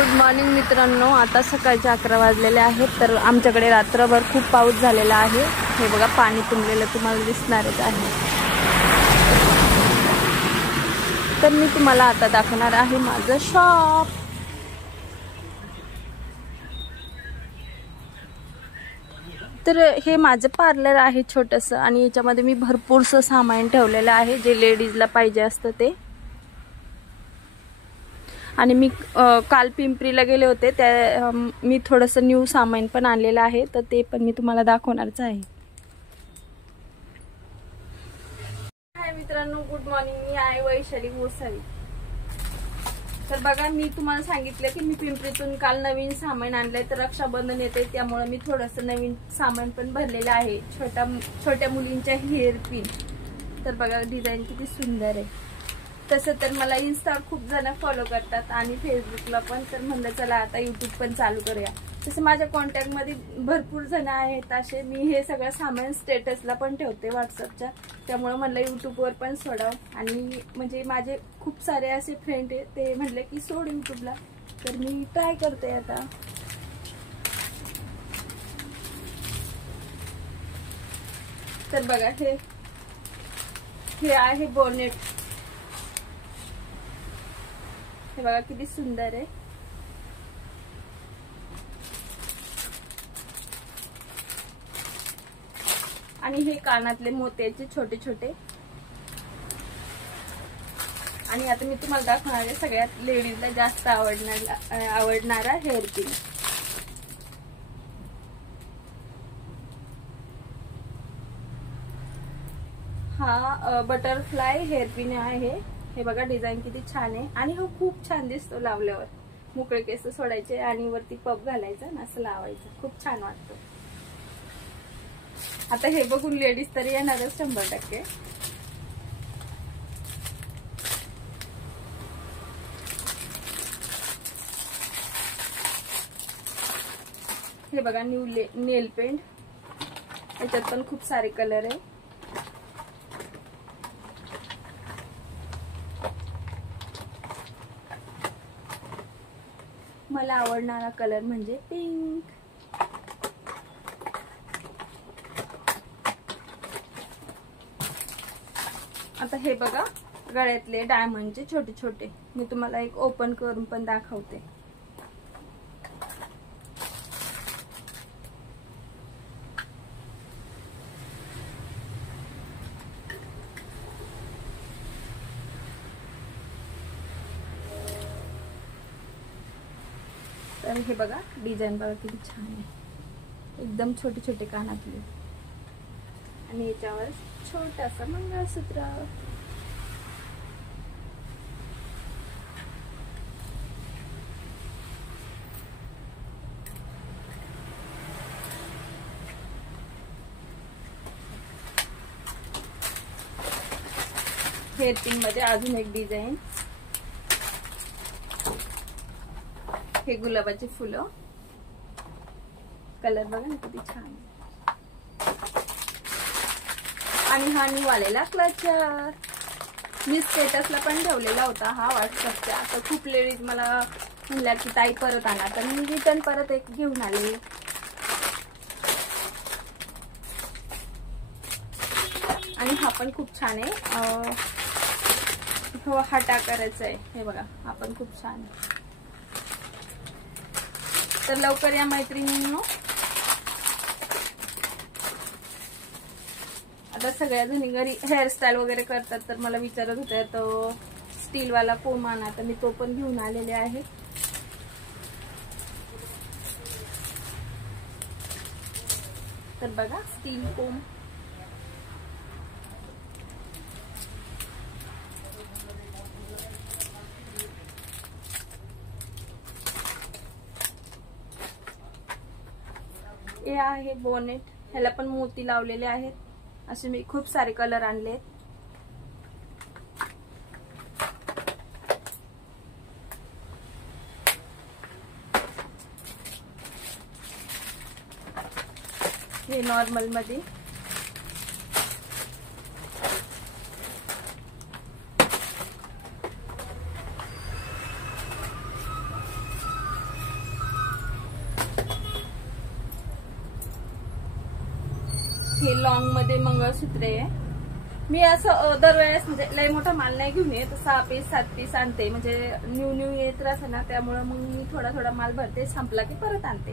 Good morning मित्रांनो, आता सकाळचे 11 वाजलेले आहेत. तर आमच्याकडे रात्रभर खूप पाऊस झालेला आहे. हे बघा पाणी तुंबलेलं तुम्हाला दिसणारच आहे. तर मी तुम्हाला आता दाखवणार आहे माझं शॉप. तर हे माझं पार्लर आहे छोटंसं, आणि याच्यामध्ये मी भरपूरसं सामान ठेवलेलं आहे जे लेडीजला पाहिजे असतं ते. आणि मी काल पिंपरीला गेले होते, त्या मी थोडंसं न्यू सामान पण आणलेलं आहे, तर ते पण मी तुम्हाला दाखवणारच आहे. हाय मित्रांनो, गुड मॉर्निंग. मी आहे वैशाली गोसावी. तर बघा, मी तुम्हाला सांगितलं की मी पिंपरीतून काल नवीन सामान आणलंय. तर रक्षाबंधन येते, त्यामुळे मी थोडंसं नवीन सामान पण भरलेलं आहे. छोट्या मुलींच्या हेअर पिन. तर बघा डिझाईन किती सुंदर आहे. तसं तर मला इन्स्टावर खूप जण फॉलो करतात आणि फेसबुकला पण. तर म्हणलं चला आता यूट्यूब पण चालू करूया. तसं माझ्या कॉन्टॅक्टमध्ये भरपूर जण आहेत असे. मी हे सगळं सामान स्टेटसला पण ठेवते व्हॉट्सअपच्या, त्यामुळे म्हणलं यूट्यूबवर पण सोडाव. आणि म्हणजे माझे खूप सारे असे फ्रेंड आहे, ते म्हणले की सोड यूट्यूबला. तर मी ट्राय करते आता. तर बघा, हे आहे बोनेट. हे बघा किती सुंदर आहे. आणि हे कानातले मोत्याचे छोटे छोटे. आणि आता मी तुम्हाला दाखवणार आहे सगळ्यात लेडीजला जास्त आवडणारा हेअर पिन. हा बटरफ्लाय हेअर पिन आहे. हे बघा डिझाईन किती छान आहे, आणि हा खूप छान दिसतो लावल्यावर. मोकळे केस सोडायचे आणि वरती पफ घालायचं ना, असं लावायचं. खूप छान वाटतं. आता हे बघून लेडीज तरी येणारच 100%. हे बघा न्यू नेल पेंट. याच्यात पण खूप सारे कलर आहे. मला आवडणारा कलर म्हणजे पिंक. आता हे बघा गळ्यातले डायमंडचे छोटे छोटे. मी तुम्हाला एक ओपन करून पण दाखवते. तर हे बघा डिझाईन बघा किती छान आहे. एकदम छोटे छोटे कानातले, आणि याच्यावर छोटासा मंगळसूत्र. हेअर पिन मध्ये अजून एक डिझाईन. हे गुलाबाचे फुलं. कलर बघा ना किती छान. आणि हा न्यू आलेला क्लचर. मी स्टेटसला पण ठेवलेला होता हा व्हॉट्सअपचा. आता खूप लेडीज मला म्हणल्या की ताई परत आणा, तर मी रिटर्न परत एक घेऊन आले. आणि हा पण खूप छान आहे. हा टाकायचा आहे. हे बघा हा पण खूप छान आहे. तर लवकर या मैत्रिणींनो. आता सगळ्या जणी घरी हेअरस्टाईल वगैरे करतात, तर मला विचारत होत्या तो स्टील वाला कोम आणा, तर मी तो पण घेऊन आलेले आहे. तर बघा स्टील कोम. हे आहे बोनेट. ह्याला पण मोती लावलेले आहेत. असे मी खूप सारे कलर आणले. हे नॉर्मल मध्ये. हे लॉंग मध्ये मंगळसूत्र आहे. मी असं दरवेळेस म्हणजे लय मोठा माल नाही घेऊन येत, 6 पीस 7 पीस आणते, म्हणजे न्यू येत राहते ना, त्यामुळे मग मी थोडा थोडा माल भरते, संपला की परत आणते.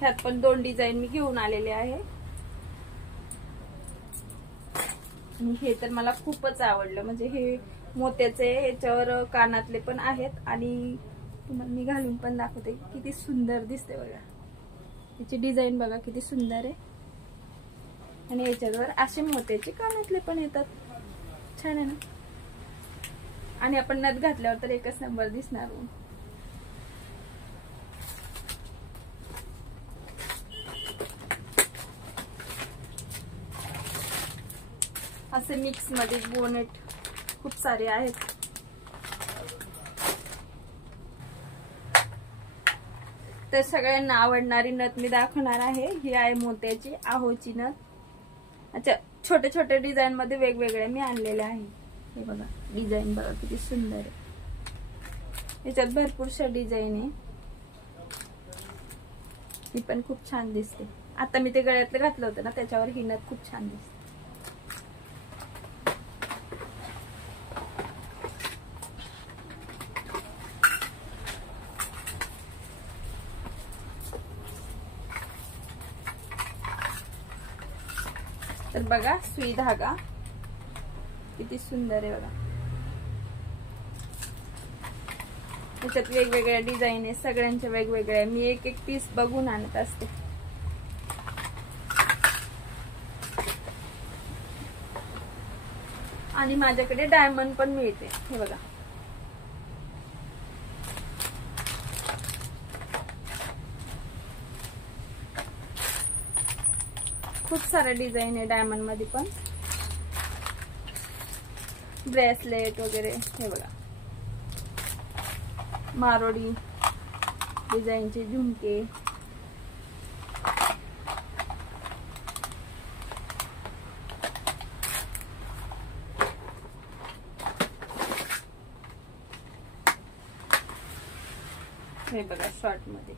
ह्यात पण 2 डिझाईन मी घेऊन आलेले आहे. हे तर मला खूपच आवडलं, म्हणजे हे मोत्याचे ह्याच्यावर कानातले पण आहेत आणि तुम्हाला मी घालून पण दाखवते. किती सुंदर दिसते बघा, त्याची डिझाईन बघा किती सुंदर आहे. आणि याच्यावर असे मोत्याचे कानातले पण येतात, छान आहे ना. आणि आपण नथ घातल्यावर तर एकच नंबर दिसणार. असे मिक्स मध्ये बोनेट खूप सारे आहेत. तर सगळ्यांना आवडणारी नथ मी दाखवणार आहे. ही आहे मोत्याची आहोची नथ. अच्छा, छोटे छोटे डिझाईन मध्ये वेगवेगळे मी आणलेले आहे. हे बघा डिझाईन बघा किती सुंदर आहे. याच्यात भरपूरशा डिझाईन आहे. ही पण खूप छान दिसते. आता मी ते गळ्यातलं घातलं होतं ना, त्याच्यावर ही नथ खूप छान दिसते. तर बघा सुई धागा किती सुंदर आहे बघा. त्याच्यात वेगवेगळ्या डिझाईन आहे, सगळ्यांच्या वेगवेगळ्या. मी एक एक पीस बघून आणत असते. आणि माझ्याकडे डायमंड पण मिळते, हे बघा. खूप सारे डिझाईन आहे डायमंड मध्ये पण. ब्रेसलेट वगैरे हे बघा, मारोडी डिझाईनचे झुमके. हे बघा शॉर्ट मध्ये.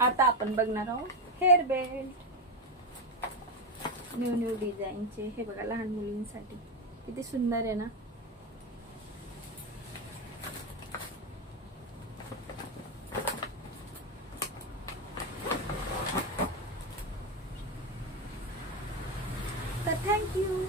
आता आपण बघणार आहोत हेअर बेल्ट. न्यू डिझाईनचे. हे बघा लहान मुलींसाठी किती सुंदर आहे ना. तर थँक्यू.